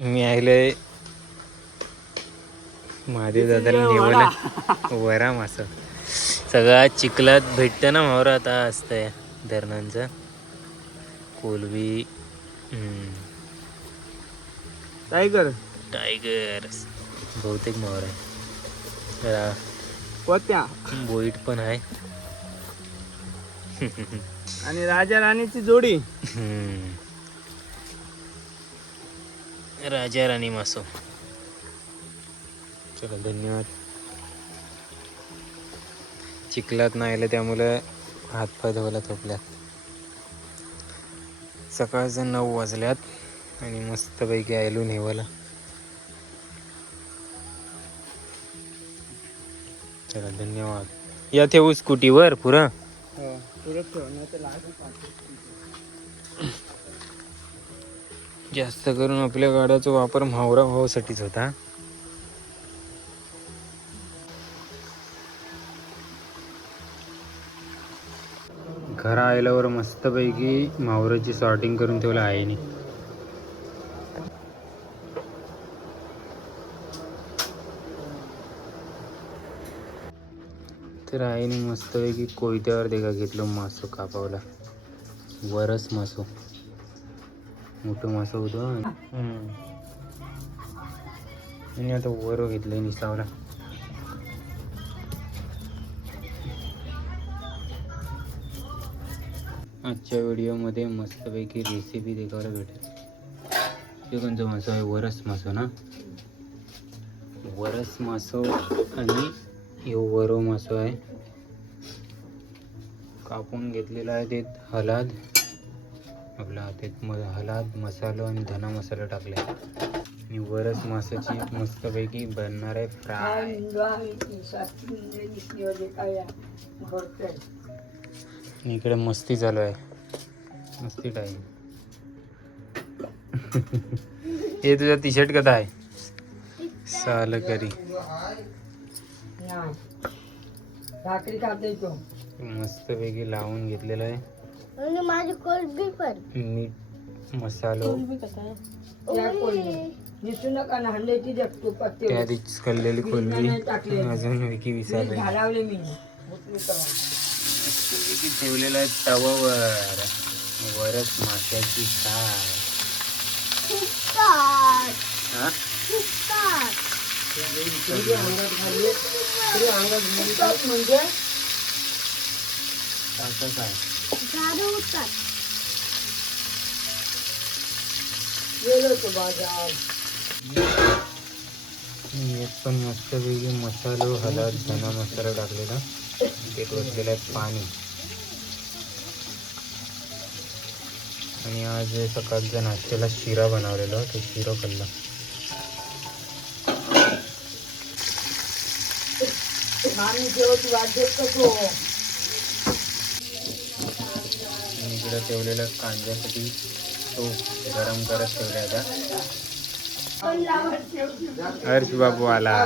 मी आलोय महादेव दादाला निवडला वरा मासा सगळा चिखलात भेटतं ना मावरा. आता असतंय धरणांचं कोलबी टायगर बहुतेक मावरा आहे. कोत्या बोईट पण आहे. आणि राजा राणीची जोडी. राजा राणी मासो. चला धन्यवाद. चिखलात नाही आलं त्यामुळं हातपाय धुवायला थोपल्यात. सकाळचं 9 वाजल्यात आणि मस्तपैकी आयलू नेवाला. चला धन्यवाद. या ठेवू स्कूटीवर पुरा जास्त करून आपल्या गाड्याचा वापर म्हावरा व्हावासाठीच होता. घरा आल्यावर मस्तपैकी म्हावराची सॉर्टिंग करून ठेवलं आहे नी. तर आईने मस्तपैकी कोयत्यावर देखा घेतलं मासो कापावला. वरस मासो मोठं मासं होतं. आणि आता वर घेतलंय निसावला. आजच्या व्हिडिओमध्ये मस्तपैकी रेसिपी देखायला भेटेल. हे कोणतं मासो आहे? वरस मासो ना. वरस मासो आणि यो वरो मासो आहे. कापून घेतलेला आहे. ते हळद आपला त्यात हळद मसाला आणि धना मसाला टाकला आणि वरस मासाची मस्तपैकी बनणार आहे फ्राय. इकडे मस्ती चालू आहे. मस्ती टाईम. हे तुझा टी शर्ट कसा आहे? साल करी मस्तपैकी लावून घेतलेला आहे. मीठ मसालो त्याआधीच खाल्लेली कोलबी अजून विकी विसरले. ठेवलेला आहे तवावर वरच माशाची फ्राय. एक पण मस्तपैकी मसालो हळद धना मसाला टाकलेला. ते टोचलेलं आहे पाणी. आणि आज सकाळच्या नाश्त्याला शिरा बनवलेला. तो शिरा खाल्ला. इकडे ठेवलेला कांद्यासाठी तो गरम करत ठेवला आता. हर्ष बाबू आला.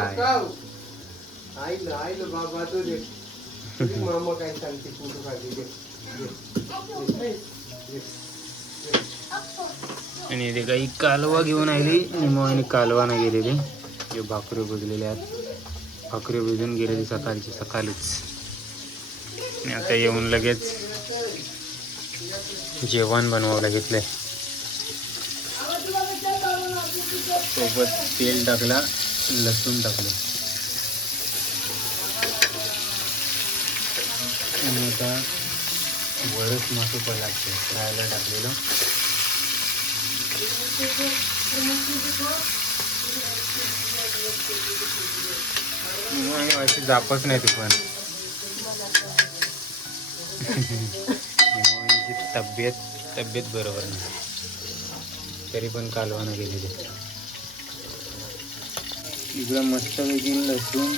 आणि ते काही कालवा घेऊन आली आणि कालवा न गेलेली. जे भाकरी बुजलेले आहेत. भाकरी बुजून गेलेली सकाळीच. आणि आता येऊन लगेच जेवण बनवावं घेतलंय. सोबत तेल टाकला, लसूण टाकलं आणि आता वरच मासे पलाटते फ्रायला टाकलेलं. अशी जापच नाही ती पण. तब्येत बरोबर नाही तरी पण कालवाना गेलेली. इकडं मस्तपैकी लसूण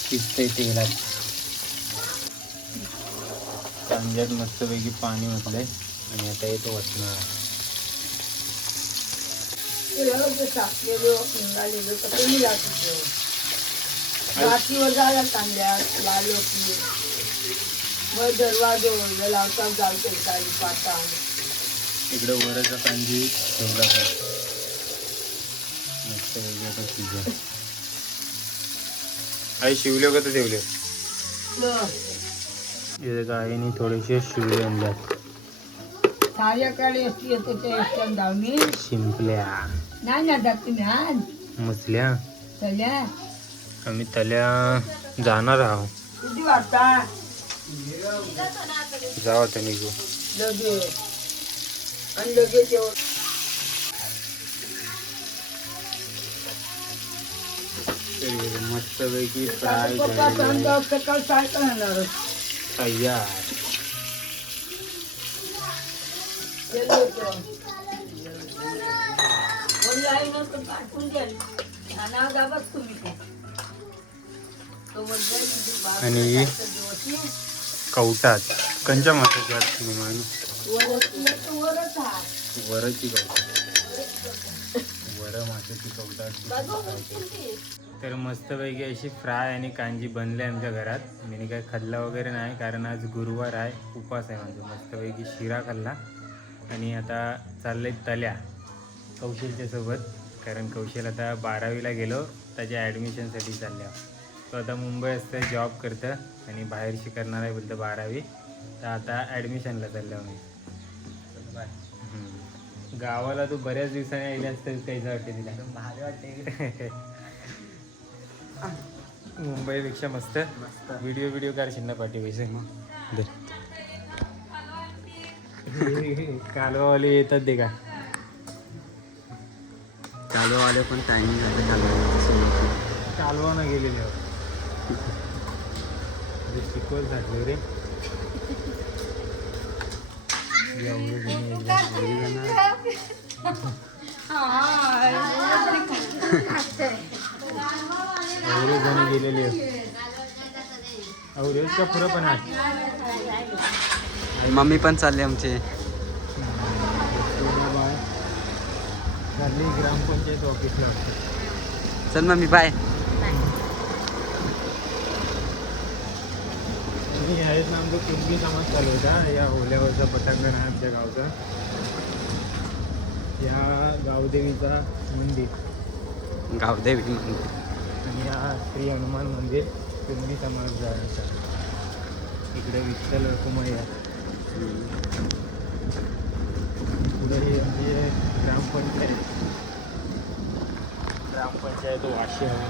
शिजतंय तेलात. कांद्यात मस्तपैकी पाणी ओतलंय आणि आता येतो वाटणार. इकडे वरचा कांदी ठेवला. मस्त वेगळी आता शिजवा. आई शिवले का तर ठेवले गायीने थोडेसे शिवले आणल्यात. शिंपल्या मसल्या आम्ही तल्या जाणार आहोत. जाऊ आता निघू. मस्त पैकी फ्राय तयार. आणि कवटात कंच्या माशाच्या वरची वर माशाची कवटात. तर मस्तपैकी अशी फ्राय आणि कांजी बनली आमच्या घरात. मी काही खाल्ला वगैरे नाही कारण आज गुरुवार आहे, उपास आहे माझा. मस्तपैकी शिरा खाल्ला आणि आता चाललंय तल्या कौशलच्या सोबत. कारण कौशल आता 12वीला गेलो, त्याच्या ॲडमिशनसाठी चालल्या. तो आता मुंबई असतं, जॉब करतं आणि बाहेर शिकणार आहे बोलतं 12वी. तर आता ॲडमिशनला चाललो मी. गावाला तू बऱ्याच दिवसांनी आली असतं, काहीच वाटते तिला? भारी वाटते. मुंबईपेक्षा मस्त व्हिडिओ काढशील ना पाठीपाशी. कालवावाले येतात ते का? कालवाले पण टायमिंग कालवा ना गेलेले शिकवत झाले रे. एवढे जण गेलेले औरेजच्या पुढं पण आहे. मम्मी पण चालले आमचे. चालली ग्रामपंचायत ऑफिसला. चल मम्मी बाय. आणि आहेत ना आमचा कुणबी समाज चालू होता. या ओल्यावरचा पटांगण आहे आमच्या गावचा. या गावदेवीचा मंदिर, गावदेवी मंदिर. आणि हा श्री हनुमान मंदिर कुणबी समाज जायचा. इकडे विठ्ठल रखुमाई आहे. पुढे म्हणजे ग्रामपंचायत वाशी आहे.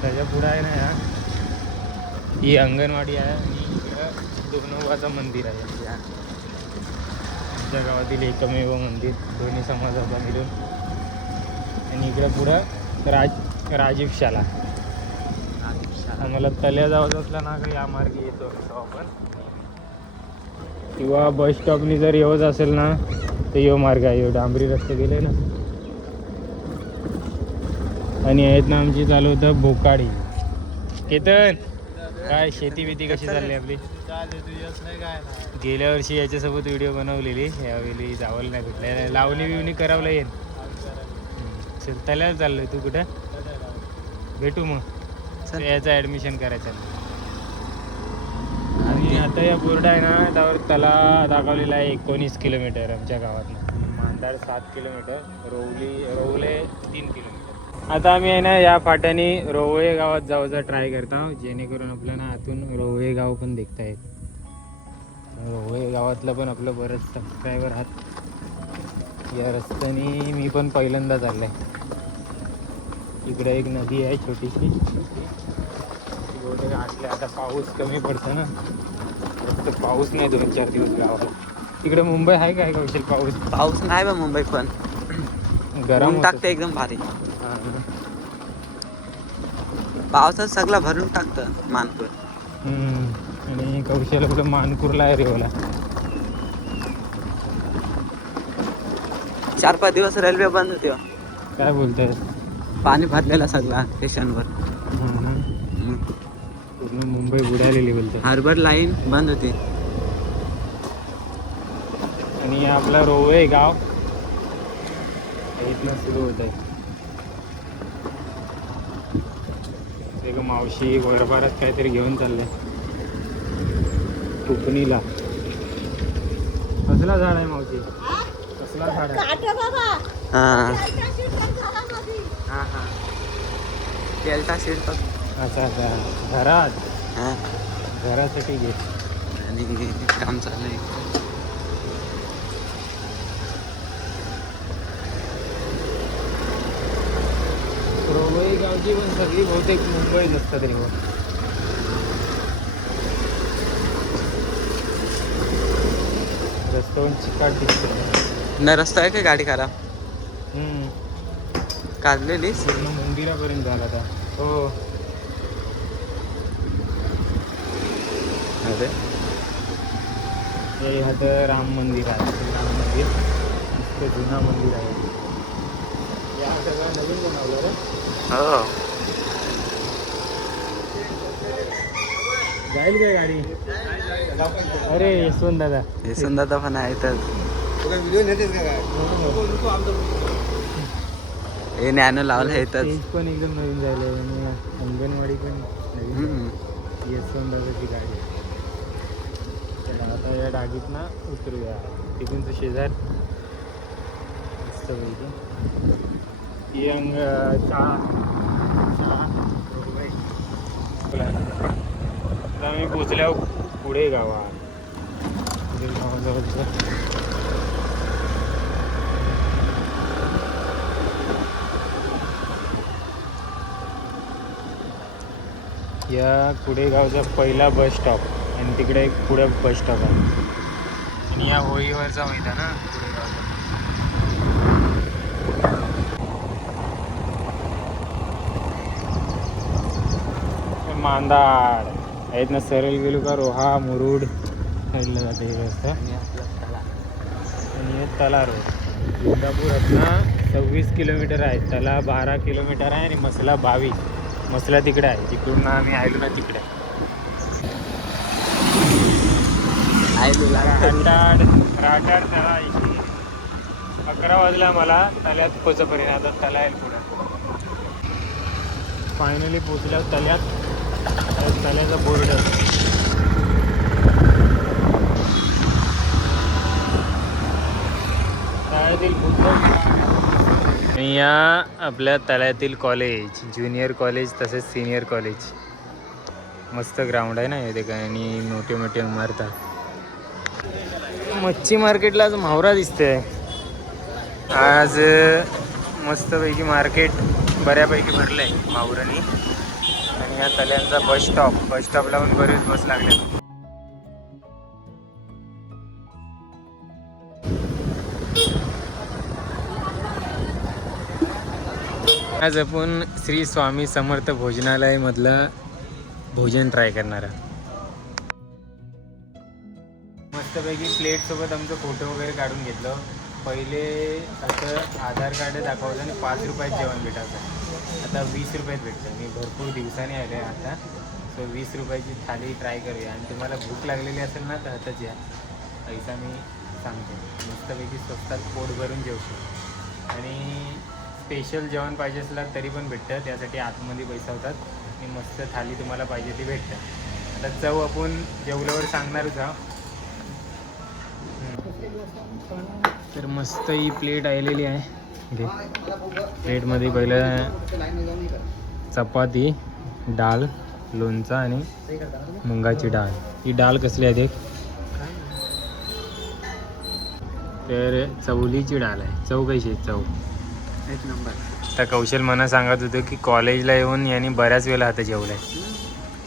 त्याच्या पुढं आहे ना या ही अंगणवाडी आहे आणि इकडं दुर्नोबाचं मंदिर आहे. आमच्या गावातील एकमेव मंदिर दोन्ही समाजाचा मिळून. आणि इकडं पुढं राजीवशाला. आम्हाला तल्या जावं असलं ना का या मार्गे येतो आपण. किंवा बस स्टॉपनी जर येवच असेल ना तर यो मार्ग आहे. डांबरी रस्ते गेले ना. आणि आहेत ना आमची चालू होतं भोकाडी. केतन काय शेती बिती कशी चालली आपली? गेल्या वर्षी याच्यासोबत व्हिडिओ बनवलेली, यावेळी जावं नाही कुठल्या. लावणी बिवणी करावं येईल. चल त्याला चाललोय. तू कुठं भेटू मग? याचं ॲडमिशन करायचं. आणि आता या बोर्ड आहे ना त्यावर त्याला दाखवलेला आहे 19 किलोमीटर आमच्या गावातनं. Mandad 7 kilometre, रोवले 3 kilometre. आता आम्ही आहे ना या फाट्याने रोवळे गावात जायचा ट्राय करतो, जेणेकरून आपल्याला आतून रोवळे गाव पण देखता येत. रोवळे गावातलं पण आपलं बरंच सबस्क्रायबर आहात. या रस्त्याने मी पण पहिल्यांदा चाललंय. इकडे एक नदी आहे छोटीशी. आटले आता पाऊस कमी पडतो ना, फक्त पाऊस नाही 2-4 दिवस गावाला. तिकडे मुंबई आहे काय कौशल? पाऊस नाही बा मुंबई पण गरम टाकते एकदम भारी. पावसात सगळं भरून टाकतं मानपूर. आणि कौशल आपलं मानपूरला आहे रेवला. 4-5 दिवस रेल्वे बंद होती. काय बोलताय? पाणी भरलेलं सगळं स्टेशनवर. पूर्ण मुंबई बुडालेली बोलते. हार्बर लाईन बंद होती. आणि आपला रोवळे गाव इथनं सुरू होत आहे. एक मावशी वरभरात काहीतरी घेऊन चालले टुकणीला. कसला झाड आहे मावशी? कसला झाड आहे? हा हा डेल्टा सीट बघ. अच्छा अच्छा घरात हा घरासाठी घे. आणि काम चालू आहे. रोवई गावची पण सगळी बहुतेक मुंबईत असतात रे मग. रस्त्यावरून चिकाट दिसते. न रस्ता आहे का गाडी खराब हम्म. काढलेलीस? पूर्ण मंदिरापर्यंत झाला आता. हो. अरे हे आता राम मंदिर आहे. राम मंदिर मस्त जुना मंदिर आहे. या सगळं नवीन बनवलं रे. हो. जाईल काय गाडी? अरे यशवंत दादा. यशवंत दादा पण आहे तर. हे नॅनो लावलं आहे तर. स्टेज पण एकदम नवीन झालं आणि अंगणवाडी पण नवीन. यशवंत दादाची गाडी. चला आता या डागीत ना उतरूया. तिथून तो शेजार मस्त पैकी ही आता आम्ही पोचल्यावर पुढे गावात या कुडेगावचा पहिला बस स्टॉप आणि तिकडे एक पुढे बस स्टॉप आहे आणि या होळीवरचा मैदान ना कुडेगावचा. मांदाड आहेत ना. सरळ गेलो का रोहा मुरुड साईडला जाते हे रस्ता. आणि हे तला रोड इंदापूर ना 26 किलोमीटर आहे. तला 12 किलोमीटर आहे आणि मसला 22. मसला तिकडे आहे जिकडून आम्ही आलो ना तिकडे. राटाड राटाड तला 11 वाजला मला तल्यात पोचपर्यंत. आता तला येईल पुढे. फायनली पोचल्यावर तल्यात. तल्याचा बोर्ड तळ्यातील या आपल्या तळ्यातील कॉलेज ज्युनियर कॉलेज तसेच सिनियर कॉलेज. मस्त ग्राउंड आहे ना या ठिकाणी. मोठे मोठे इमारत. मच्छी मार्केटला आज मावरा दिसते. आज मस्तपैकी मार्केट बऱ्यापैकी भरलं आहे मावरानी. आणि या तल्यांचा बस स्टॉपला पण बरेच बस लागले. आज आपण श्री स्वामी समर्थ भोजनालय मधलं भोजन ट्राय करणार आहे. मस्तपैकी प्लेट सोबत आमचं फोटो वगैरे काढून घेतलं. पहिले असं आधार कार्ड दाखवायचं आणि 5 रुपयात जेवण भेटायचं. आता 20 रुपयात भेटतं. मी भरपूर दिवसांनी आले आहे आता. सो 20 रुपयाची थाली ट्राय करूया. आणि तुम्हाला भूक लागलेली असेल ना तर हातच या. पैसा मी सांगतो. मस्तपैकी स्वस्तात पोट भरून जेवू शकतो. आणि स्पेशल जेवण पाहिजे असलं तरी पण भेटतं. त्यासाठी आतमध्ये पैसा होतात. आणि मस्त थाली तुम्हाला पाहिजे ती भेटतं. आता चव आपण जेवल्यावर सांगणारच आहोत. तर मस्त ही प्लेट आलेली आहे. प्लेटमध्ये पहिलं चपाती, डाळ, लोणचा आणि मुंगाची डाळ. ही डाळ कसली आहे देख. तर चवलीची डाळ आहे. चव कशी आहे? चव एक नंबर. तर कौशल मला सांगत होतं की कॉलेजला येऊन यांनी बऱ्याच वेळा हात जेवलं आहे.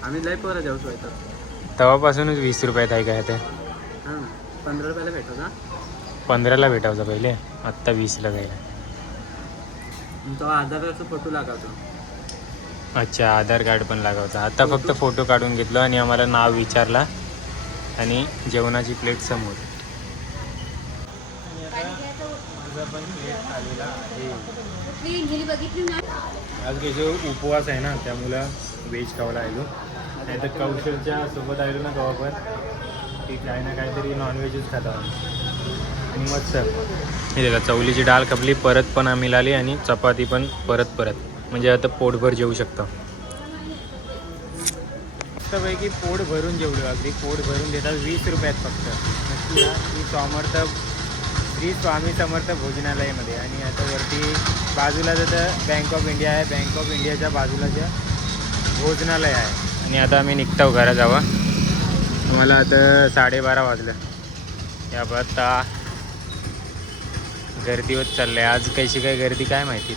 आम्ही लय पोरं जेवतो इथं. तेव्हापासूनच 20 रुपयात आहे काय? ते हां 15 रुपयाला भेटतो का? 15ला भेटायचं पहिले. आत्ता 20ला गेला. तो आधारचा फोटो लागावतो. अच्छा आधार कार्ड पण लागायचं. आता फक्त फोटो काढून घेतलं आणि आम्हाला नाव विचारला आणि जेवणाची प्लेट समोर. पण प्लेट आलेला आहे. आज काही उपवास आहे ना त्यामुळं व्हेज खावायला आलो. नाही तर कौशलच्या सोबत आलो ना गावावर ती काय ना काहीतरी नॉनव्हेजच खाता. आणि मस्त हे देखा चवलीची डाळ खपली. परत पण आम्ही लाली आणि चपाती पण परत म्हणजे आता पोटभर जेवू शकतो. मस्तपैकी पोट भरून जेवलो. अगदी पोट भरून देतात 20 रुपयात फक्त. ही समर्थ श्री स्वामी समर्थ भोजनालयामध्ये. आणि आता वरती बाजूला जसं बँक ऑफ इंडिया आहे, बँक ऑफ इंडियाच्या बाजूलाच्या भोजनालय आहे. आणि आता आम्ही निघतो घरा जावा. तुम्हाला आता 12:30 वाजलं. या आता गर्दी होत चाललंय. आज कशी काय गर्दी काय माहिती.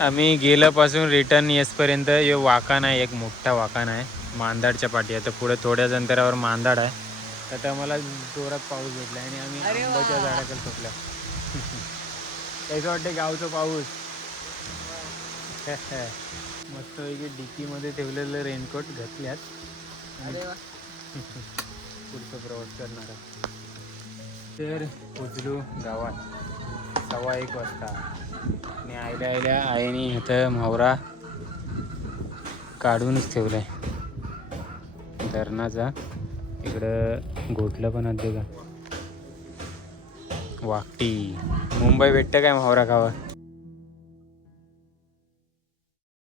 आम्ही गेल्यापासून रिटर्न येसपर्यंत यो वाकान आहे, एक मोठा वाकान आहे मांदाडच्या पाठी. आता पुढे थोड्याच अंतरावर मांदाड आहे. तर आम्हाला जोरात पाऊस भेटला आणि आम्ही आंब्याच्या झाडाखाली झोपला. कसं वाटतं गावचं पाऊस. मस्तपैकी डिकीमध्ये ठेवलेलं रेनकोट घातल्यात पुढचा प्रवास करणार आहे. तर पोचलो गावात 1:15 वाजता. आणि आयल्या आईने इथं म्हावरा काढूनच ठेवलाय धरणाचा. इकडं गोठलं पण आहे का वाकटी. मुंबई भेटतं काय म्हावरा खावा.